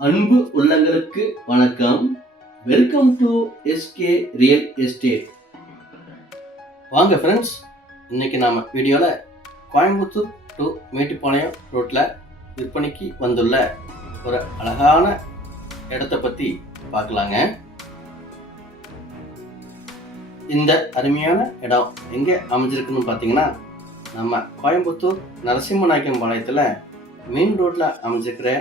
அன்பு உள்ளங்களுக்கு வணக்கம். Welcome to SK real estate. வாங்க ஃப்ரெண்ட்ஸ், இன்னைக்கு நாம வீடியோவில் கோயம்புத்தூர் டு மேட்டுப்பாளையம் ரோட்டில் விற்பனைக்கு வந்துள்ள ஒரு அழகான இடத்தை பற்றி பார்க்கலாங்க. இந்த அருமையான இடம் எங்கே அமைஞ்சிருக்குன்னு பார்த்தீங்கன்னா, நம்ம கோயம்புத்தூர் நரசிம்மநாயக்கம் பாளையத்தில் மெயின் ரோட்டில் அமைஞ்சிருக்கிற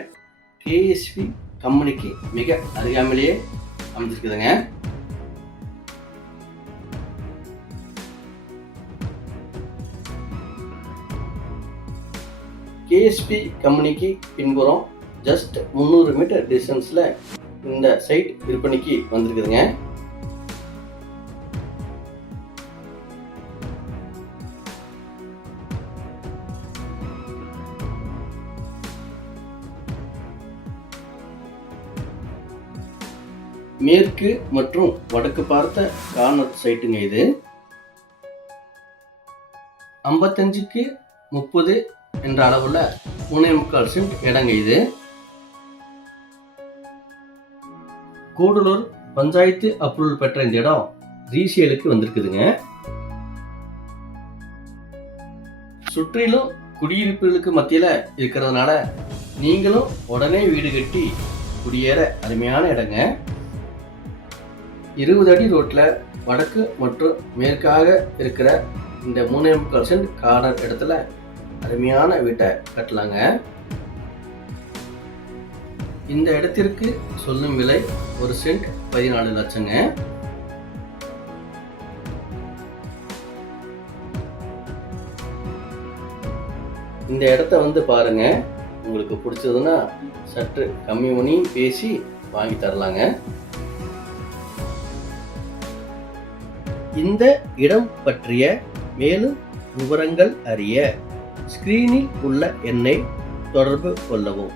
கேஎஸ்பி கம்பெனிக்கு மிக அருகாமையிலேயே அமைஞ்சிருக்குதுங்க. கேஎஸ்பி கம்பெனிக்கு பின்புறம் ஜஸ்ட் 300 மீட்டர் டிஸ்டன்ஸில் இந்த சைட் விற்பனைக்கு வந்திருக்குதுங்க. மேற்கு மற்றும் வடக்கு பார்த்த கார்னர் சைட்டுங்க. இது 55க்கு 30 என்ற அளவுல 3.25 சென்ட் இடங்க. இது கூடலூர் பஞ்சாயத்து அப்ரூவல் பெற்ற இந்த இடம் ரீசேலுக்கு வந்திருக்குதுங்க. சுற்றிலும் குடியிருப்புகளுக்கு மத்தியில இருக்கிறதுனால நீங்களும் உடனே வீடு கட்டி குடியேற அருமையான இடங்க. 20 அடி ரோட்ல வடக்கு மற்றும் மேற்காக இருக்கிற இந்த 3.25 சென்ட் கார்னர் இடத்துல அருமையான வீட்டை கட்டலாங்க. இந்த இடத்திற்கு சொல்லும் விலை ஒரு சென்ட் 14 லட்சங்க. இந்த இடத்த வந்து பாருங்க, உங்களுக்கு பிடிச்சதுன்னா சற்று கம்மி பண்ணி பேசி வாங்கி தரலாங்க. இந்த இடம் பற்றிய மேலும் விவரங்கள் அறிய ஸ்கிரீனில் உள்ள எண்ணை தொடர்பு கொள்ளவும்.